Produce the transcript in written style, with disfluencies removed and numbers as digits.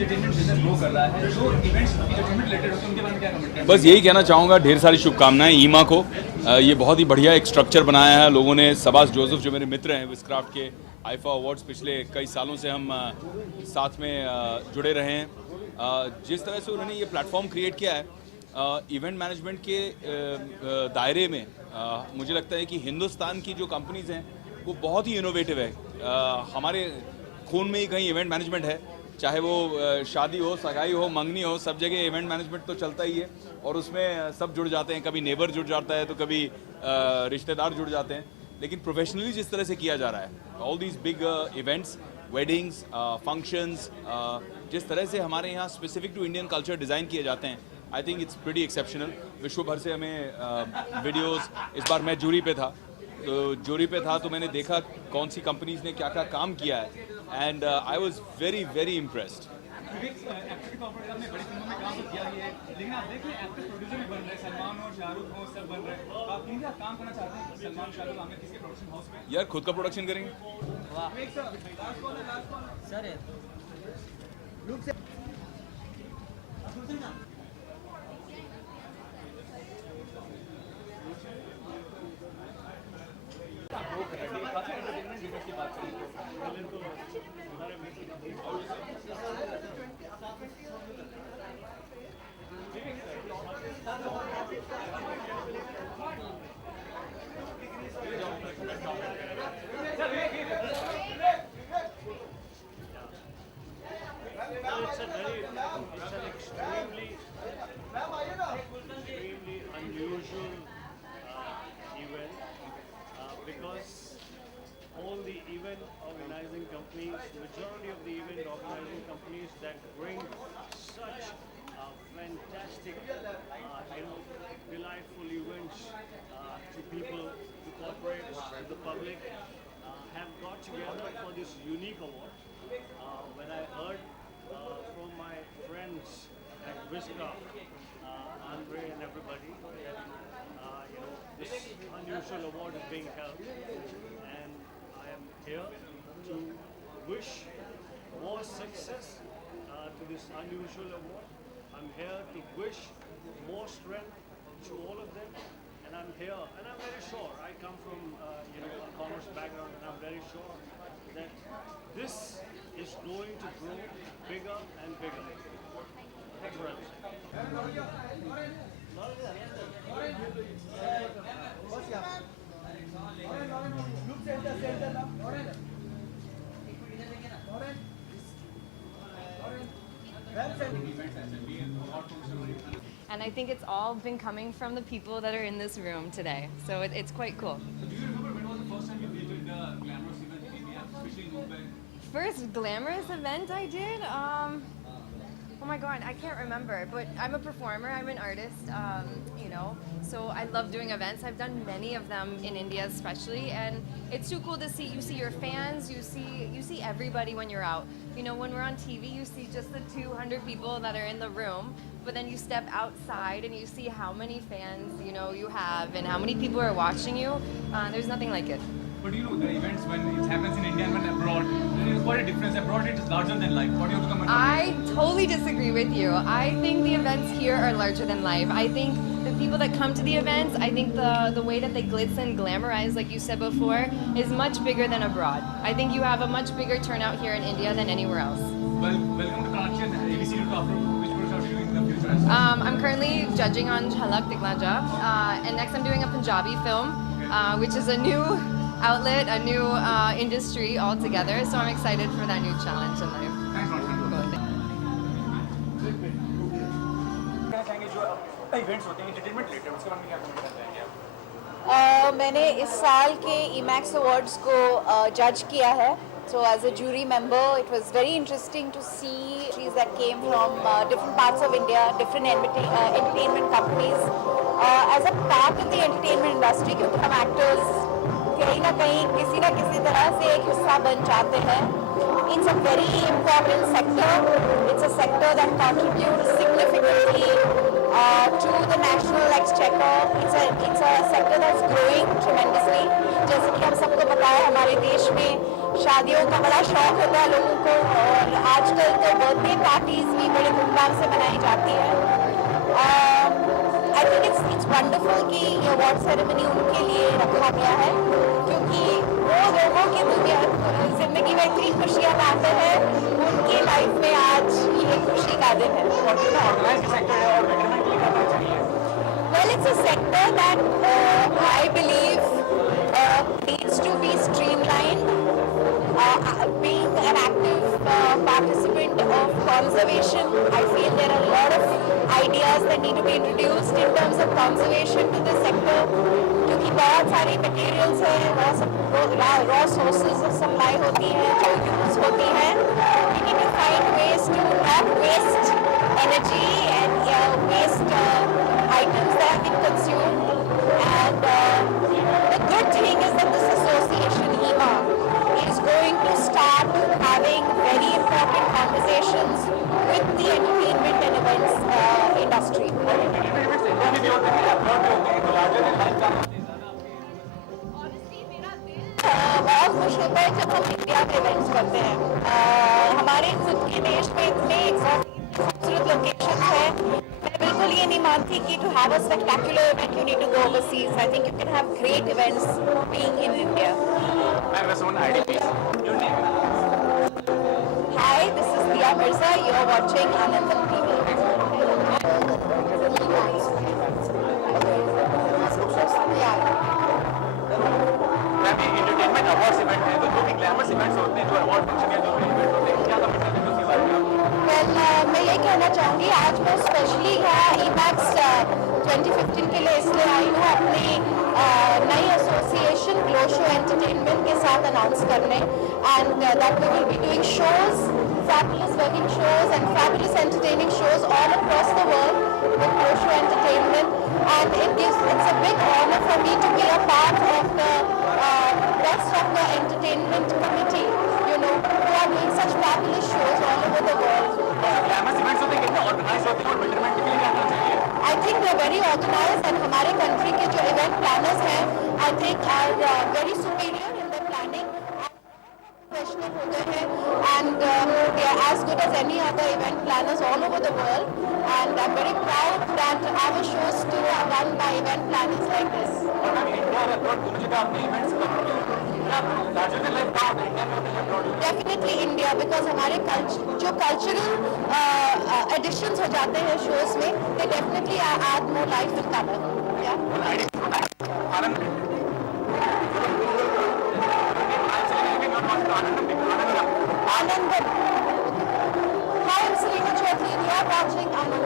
Entertainment business grow कर रहा है, जो इवेंट्स इंटरटेनमेंट रिलेटेड होते हैं उनके बारे में क्या कमेंट करें? बस यही कहना चाहूँगा, ढेर सारी शुभकामनाएं ईमा को। ये बहुत ही बढ़िया एक स्ट्रक्चर बनाया है लोगों ने। सबास जोसेफ जो मेरे मित्र हैं विस्क्राफ्ट के, आईफा अवार्ड्स पिछले कई सालों से हम साथ में जुड़े रहे हैं। जिस तरह से उन्होंने ये प्लेटफॉर्म क्रिएट किया है इवेंट मैनेजमेंट के दायरे में, मुझे लगता है कि हिंदुस्तान की जो कंपनीज़ हैं वो बहुत ही इनोवेटिव है। हमारे खून में ही कहीं इवेंट मैनेजमेंट है, चाहे वो शादी हो, सगाई हो, मंगनी हो, सब जगह इवेंट मैनेजमेंट तो चलता ही है और उसमें सब जुड़ जाते हैं। कभी नेबर जुड़ जाता है तो कभी रिश्तेदार जुड़ जाते हैं, लेकिन प्रोफेशनली जिस तरह से किया जा रहा है all these big events, weddings, functions, जिस तरह से हमारे यहाँ specific to Indian culture design किए जाते हैं, I think it's pretty exceptional. विश्व भर से हमें वीडियोस, इस बार मैं जूरी पे था, तो जूरी पे था तो मैंने देखा कौन सी कंपनीज ने क्या क्या काम किया है, and I was very very impressed. Actor के तौर पर आपने बड़ी फिल्मों में काम तो किया ही है, लेकिन आप देखिए एक्टर प्रोड्यूसर भी बन रहे हैं, सलमान और शाहरुख हो, सब बन रहे हैं। आप किन का काम करना चाहते हैं? सलमान, शाहरुख, आमिर, किसके प्रोडक्शन हाउस में? यार खुद का प्रोडक्शन करेंगे। सर एंटरटेनमेंट बिजनेस की बात करें It's an extremely unusual event because all the event organizing companies, majority of the event organizing companies that bring such fantastic, delightful events to people, to corporates, to the public, have got together for this unique award. When I heard from my friends at Visca, Andre and everybody, that this unusual award is being held, and I am here to wish more success to this unusual award. I'm here to wish more strength to all of them, and I'm here, and I'm very sure, I come from a commerce background, and I'm very sure that this is going to grow bigger and bigger. Thanks for having me. And I think it's all been coming from the people that are in this room today. So it's quite cool. Do you remember when was the first time you visited the glamorous event in India, especially in Mumbai? First glamorous event I did? Oh my god, I can't remember. But I'm a performer, I'm an artist, so I love doing events. I've done many of them in India especially, and it's too cool to see. You see your fans, you see everybody when you're out. When we're on TV, you see just the 200 people that are in the room, but then you step outside and you see how many fans you have and how many people are watching you. There's nothing like it. But the events when it happens in India and when abroad, there is quite a difference. Abroad it is larger than life. What do you have to comment on? I totally disagree with you. I think the events here are larger than life. I think the people that come to the events, I think the way that they glitz and glamorize, like you said before, is much bigger than abroad. I think you have a much bigger turnout here in India than anywhere else. Well, welcome to Karachi and ABC to after which project are you doing in the future as well? I'm currently judging on Jhalak Dikhla Ja, and next I'm doing a Punjabi film, which is a new outlet, a new industry altogether. So I'm excited for that new challenge in life. Thanks a lot. क्या चाहेंगे जो events होते हैं entertainment related, उसके बारे में क्या comment करना चाहेंगे आप? मैंने इस साल के EMAX अवार्ड्स को जज किया है. So as a jury member, it was very interesting to see trees that came from different parts of India, different entertainment companies. As a part of the entertainment industry, क्योंकि हम actors कहीं ना कहीं किसी न किसी तरह से एक हिस्सा बन जाते हैं. It's a very important sector. It's a sector that contributes significantly to the national exchequer. It's a sector that's growing tremendously. जैसे कि हम सबको पता है हमारे देश में शादियों का बड़ा शौक होता है लोगों को और आजकल तो बर्थडे पार्टीज भी बड़े धूमधाम से मनाई जाती है। आई थिंक इट्स वंडरफुल कि ये अवार्ड सेरेमनी उनके लिए रखा गया है, क्योंकि वो लोगों की दुनिया जिंदगी में इतनी खुशियाँ लाते हैं, उनकी लाइफ में आज ये खुशी का दिन है। और कितना ऑर्गेनाइज्ड सेक्टर है और बेटरमेंट के लिए करना चाहिए। Well, it's a sector that I believe needs to be streamlined. Being an active participant of conservation, I feel there are a lot of ideas that need to be introduced in terms of conservation to the sector. क्योंकि बहुत सारी materials हैं, raw sources of supply होती हैं, जो use होती हैं. We need to find ways to not waste energy and waste items that have been consumed. And the good thing is that this association, EMA, is going to start having very important conversations with the entertainment and events industry. बहुत खुश होता है जब हम India में events करते हैं। हमारे खुद के देश में इतने खूबसूरत लोकेशन है, मैं बिल्कुल ये नहीं मानती कि to have a spectacular event you need to go overseas. I think you can have great events being in India. Hi, this is Dia Mirza. You're watching Anandam TV. Yeah. Entertainment awards event है, तो जो भी glamorous events होते हैं, जो award function या जो भी इवेंट होते हैं, क्या कमेंट है उसके बारे में? Well, मैं ये कहना चाहूँगी, आज मैं स्पेशली यहाँ ईमैक्स 2015 के लिए इसलिए आई हूँ अपनी नई एसोसिएशन ग्लो शो एंटरटेनमेंट के साथ अनाउंस करने, and that we will be doing shows, fabulous working shows and fabulous entertaining shows all across the world with Glow Show Entertainment, and it's a big honor for me to be a part of the rest of the entertainment committee, you know, who are doing such fabulous shows all over the world. Glamorous events होते हैं, कितने organise होते हैं और betterment के लिए क्या करना चाहिए? I think they're very organized, and हमारे country के जो event planners हैं, I think are very superior in their planning. Professional हो गए हैं, and they are as good as any other event planners all over the world, and I'm very proud that our shows too are run by event planners like this. और ma'am India और abroad दोनों जगह आपने events करते हैं, larger than life कहाँ होता है, इंडिया में होता है अब्रॉड? Definitely India, because हमारे जो cultural additions हो जाते हैं shows में, they definitely add more life and color. Yeah. Anand Anandam. Hi, I'm Selena Chaudhary. You are watching Anandam.